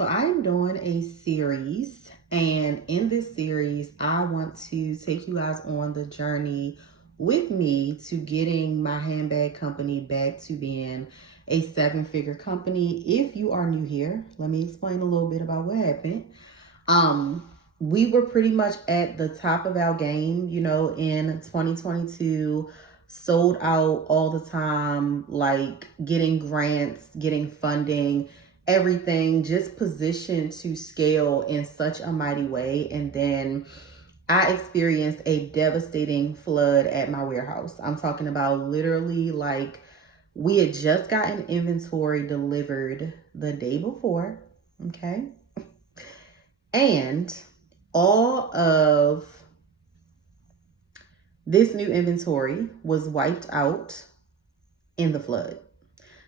So I'm doing a series, and in this series, I want to take you guys on the journey with me to getting my handbag company back to being a seven-figure company. If you are new here, let me explain a little bit about what happened. We were pretty much at the top of our game, in 2022, sold out all the time, like getting grants, getting funding, everything just positioned to scale in such a mighty way. And then I experienced a devastating flood at my warehouse. I'm talking about literally like we had just gotten inventory delivered the day before, okay? And all of this new inventory was wiped out in the flood.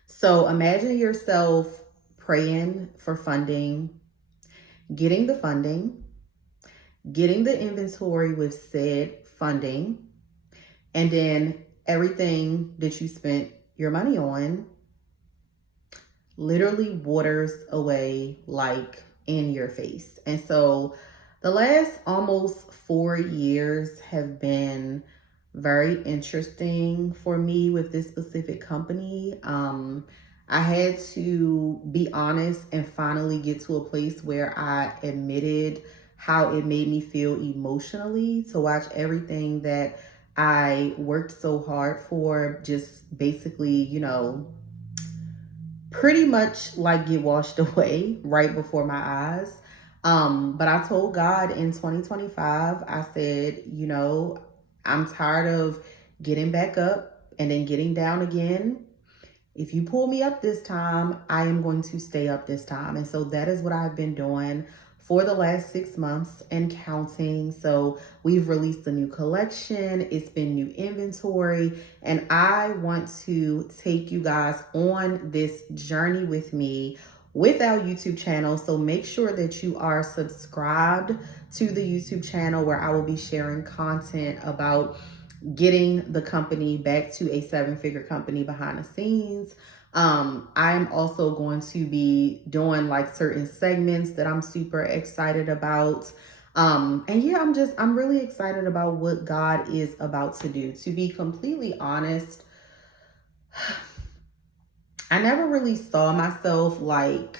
So imagine yourself praying for funding, getting the funding, getting the inventory with said funding, and then everything that you spent your money on literally waters away like in your face. And so the last almost 4 years have been very interesting for me with this specific company. I had to be honest and finally get to a place where I admitted how it made me feel emotionally to watch everything that I worked so hard for just basically, pretty much like get washed away right before my eyes. But I told God in 2025, I said, I'm tired of getting back up and then getting down again. If you pull me up this time, I am going to stay up this time. And so that is what I've been doing for the last 6 months and counting. So we've released a new collection. It's been new inventory. And I want to take you guys on this journey with me with our YouTube channel. So make sure that you are subscribed to the YouTube channel where I will be sharing content about getting the company back to a seven-figure company behind the scenes. I'm also going to be doing like certain segments that I'm super excited about. And yeah, I'm really excited about what God is about to do. To be completely honest, I never really saw myself like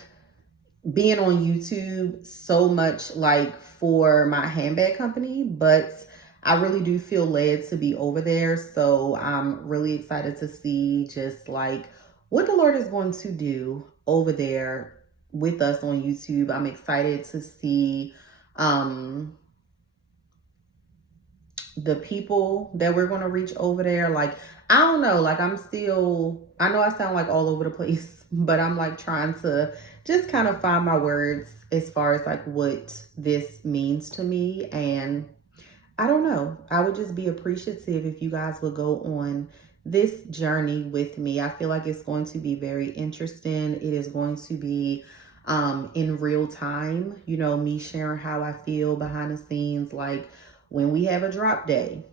being on YouTube so much like for my handbag company, but I really do feel led to be over there. So I'm really excited to see just like what the Lord is going to do over there with us on YouTube. I'm excited to see the people that we're going to reach over there. Like, I don't know, like I know I sound like all over the place, but I'm like trying to just kind of find my words as far as like what this means to me. And I don't know, I would just be appreciative if you guys would go on this journey with me. I feel like it's going to be very interesting. It is going to be in real time, me sharing how I feel behind the scenes, like when we have a drop day,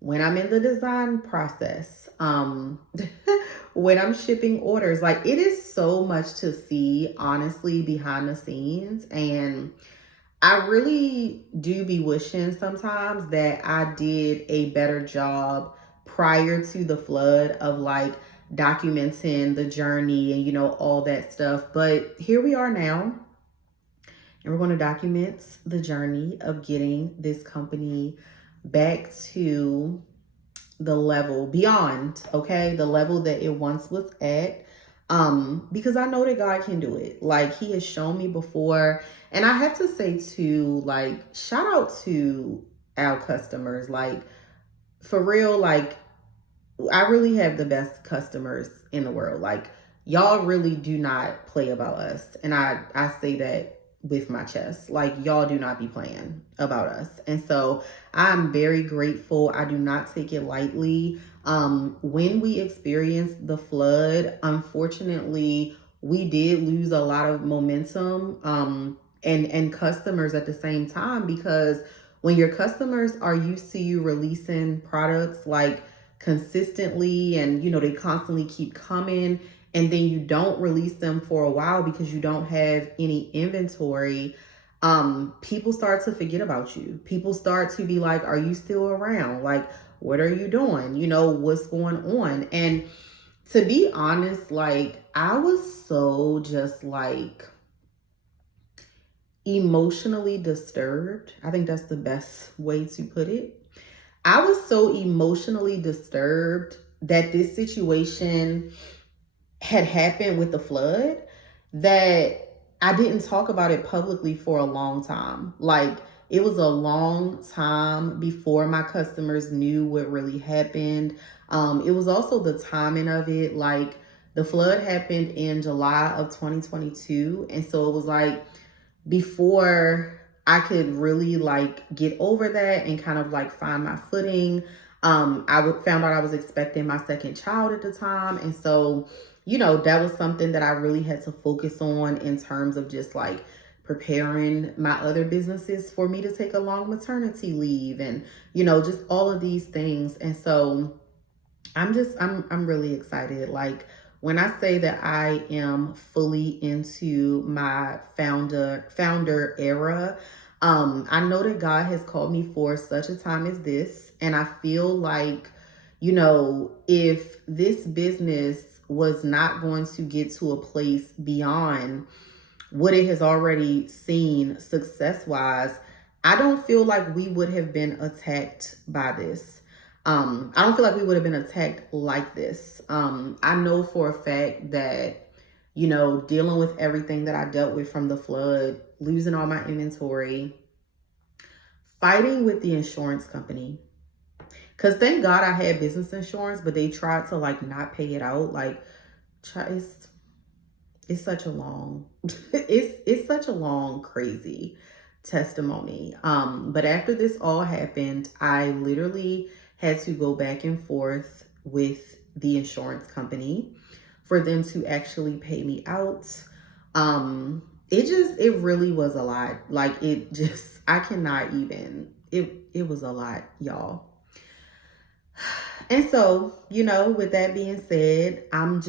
when I'm in the design process, when I'm shipping orders. Like, it is so much to see, honestly, behind the scenes. And I really do be wishing sometimes that I did a better job prior to the flood of like documenting the journey and, all that stuff. But here we are now. And we're going to document the journey of getting this company back to the level beyond, okay? The level that it once was at. Because I know that God can do it. Like, he has shown me before. And I have to say too, like, shout out to our customers. Like, for real, like, I really have the best customers in the world. Like, y'all really do not play about us. And I say that with my chest. Like, y'all do not be playing about us. And so I'm very grateful. I do not take it lightly. When we experienced the flood, unfortunately, we did lose a lot of momentum and customers at the same time, because when your customers are used to you releasing products like consistently and they constantly keep coming, and then you don't release them for a while because you don't have any inventory, people start to forget about you. People start to be like, are you still around? Like, what are you doing? You know, what's going on? And to be honest, like, I was so just like emotionally disturbed. I think that's the best way to put it. I was so emotionally disturbed that this situation had happened with the flood that I didn't talk about it publicly for a long time. Like, it was a long time before my customers knew what really happened. It was also the timing of it. Like, the flood happened in July of 2022. And so it was like before I could really like get over that and kind of like find my footing. Found out I was expecting my second child at the time. And so, you know, that was something that I really had to focus on in terms of just like preparing my other businesses for me to take a long maternity leave and, you know, just all of these things. And so I'm really excited. Like, when I say that I am fully into my founder era, I know that God has called me for such a time as this. And I feel like, you know, if this business was not going to get to a place beyond what it has already seen success wise, I don't feel like we would have been attacked by this. I don't feel like we would have been attacked like this. I know for a fact that, you know, dealing with everything that I dealt with from the flood, losing all my inventory, fighting with the insurance company. Because thank God I had business insurance, but they tried to like not pay it out. Like, it's such a long, it's such a long, crazy testimony. But after this all happened, I literally had to go back and forth with the insurance company for them to actually pay me out. It really was a lot. Like, I cannot even, it was a lot, y'all. And so, you know, with that being said, I'm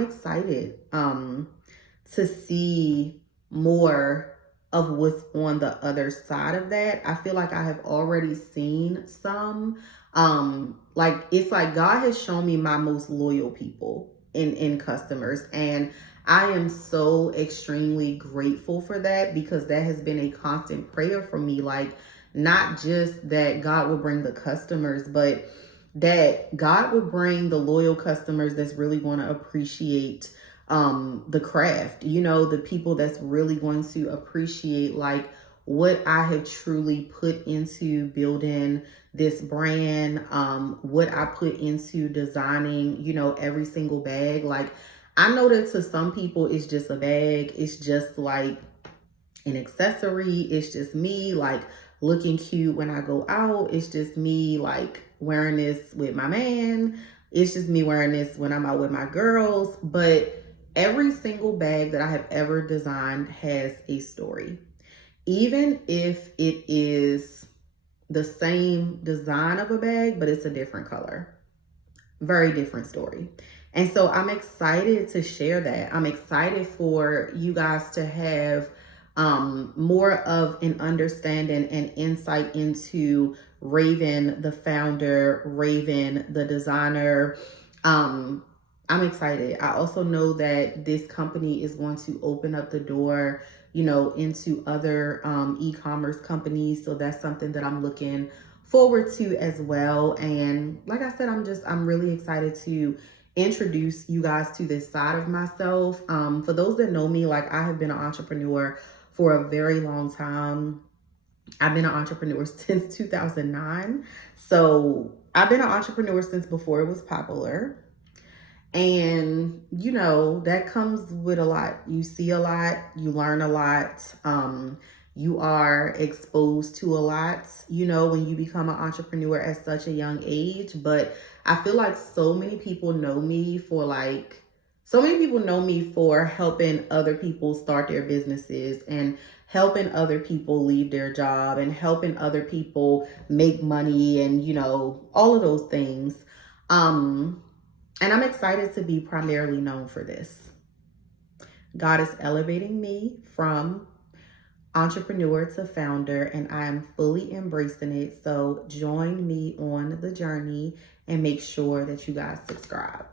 excited to see more of what's on the other side of that. I feel like I have already seen some. Like, it's like God has shown me my most loyal people in customers, and I am so extremely grateful for that, because that has been a constant prayer for me. Like, not just that God will bring the customers, but that God would bring the loyal customers that's really going to appreciate the craft, you know, the people that's really going to appreciate like what I have truly put into building this brand, what I put into designing, you know, every single bag. Like, I know that to some people it's just a bag, it's just like an accessory, it's just me like looking cute when I go out, it's just me like wearing this with my man, it's just me wearing this when I'm out with my girls. But every single bag that I have ever designed has a story, even if it is the same design of a bag but it's a different color. Very different story. And so I'm excited to share that. I'm excited for you guys to have more of an understanding and insight into Raven, the founder, Raven, the designer. I'm excited. I also know that this company is going to open up the door, you know, into other e-commerce companies. So that's something that I'm looking forward to as well. And like I said, I'm really excited to introduce you guys to this side of myself. For those that know me, like, I have been an entrepreneur for a very long time. I've been an entrepreneur since 2009. So I've been an entrepreneur since before it was popular. And, you know, that comes with a lot. You see a lot, you learn a lot. You are exposed to a lot, you know, when you become an entrepreneur at such a young age. But I feel like so many people know me for helping other people start their businesses and helping other people leave their job and helping other people make money and, you know, all of those things. And I'm excited to be primarily known for this. God is elevating me from entrepreneur to founder, and I am fully embracing it. So join me on the journey and make sure that you guys subscribe.